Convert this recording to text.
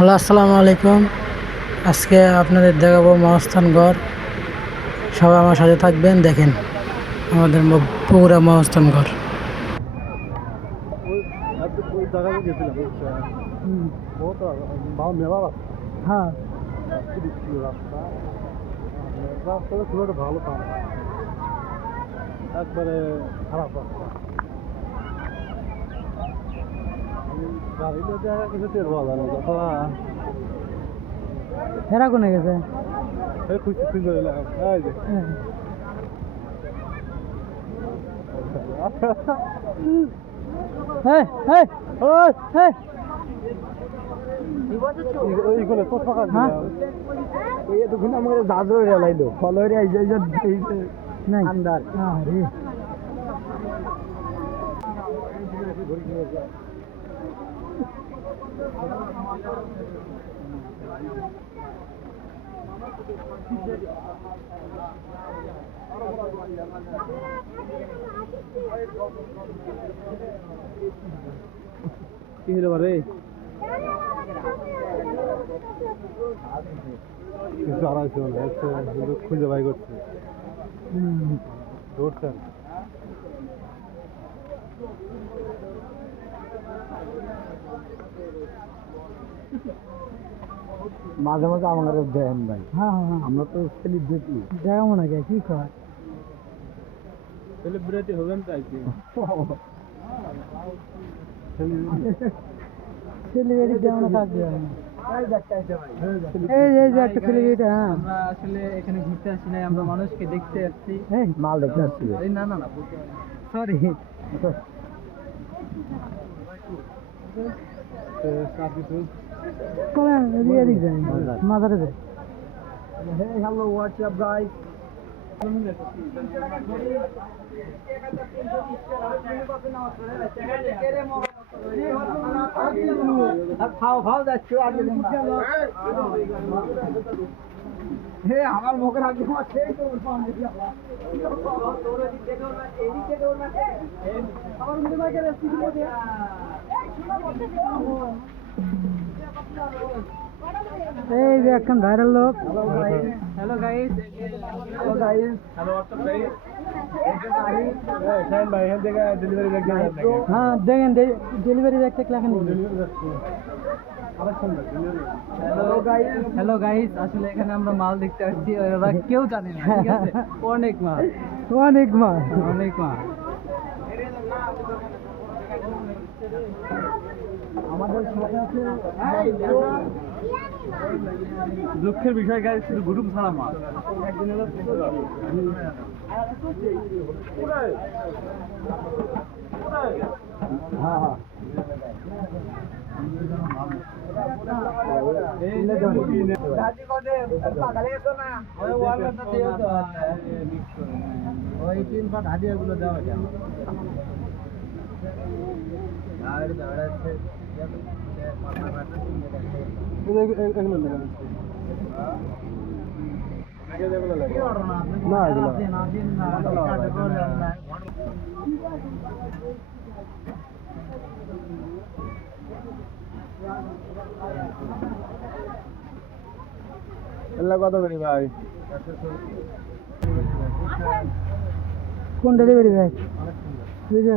Hello, আসসালামু আলাইকুম। আজকে আপনাদের দেখাবো মহাস্থানগড়। সবাই আমার সাথে থাকবেন, দেখেন আমাদের বগুড়া মহাস্থানগড়। ওই জায়গায় গেছিলাম বহুত ভালো মেলা রাস্তা হ্যাঁ, খুবই ছিল রাস্তাটা খুব একটা ভালো পান একবারে খারাপ রাস্তা গাড়িতে জায়গা কিছু তেল পাওয়া যায় না যতটা হেরা কোনে গেছে? এই খুঁজতে খুঁজে এলাম এই যে হ্যাঁ হ্যাঁ হ্যাঁ, এইগুলো তো ফাঁকা হ্যাঁ এই তো ঘুনা মরে দাদর রেলাইলো ফলরে এই যে নাই আন্দার আরে কি হলো রে কিছু আড়াইশো না খুঁজে বাই করছে দৌড়ছেন মাঝে মাঝে আমাদের দেন ভাই হ্যাঁ হ্যাঁ হ্যাঁ, আমরা তো সেলিব্রিটি দেখাবো না কে কি কয়? সেলিব্রিটি হবেন তাই কি সেলিব্রিটি যেমন থাকবে এই যে একটা সেলিব্রিটি। হ্যাঁ, আমরা আসলে এখানে ঘুরতে আসছি না, আমরা মানুষকে দেখতে আসছি। এই মাল দেখতে আসছি এই না না না সরি, চলেন এদিকে এদিকে যাই, মাজারে যাই। Hey, hello, what's up, guys? খাও যাচ্ছ আগে হে আমার মুখের আগে সেই তো এই যে এখন ভাইরাল লোক। Hello guys, hello guys, hello WhatsApp guys. Shine ভাই এখান থেকে ডেলিভারি ব্যাগ দিয়ে যাবেন হ্যাঁ দেখেন, ডেলিভারি ব্যাগটা লেখেন। হ্যালো গাইস, হ্যালো গাইস, আসলে এখানে আমরা মাল দেখতে আসছি, ওরা কেউ জানে না, ঠিক আছে? অনেক মাল, অনেক মাল। অনেক মাল। আমাদের সাথে আছে দুঃখের বিষয় গাইস, শুধু গুরুম ছাড়া মাল হ্যাঁ হ্যাঁ ওই 3 পাট হাদিয়া গুলো দাও কেন? এগুলো না এগুলো এগুলো কত করি ভাই? কোন ডেলিভারি ব্যাগ? ঠিক আছে,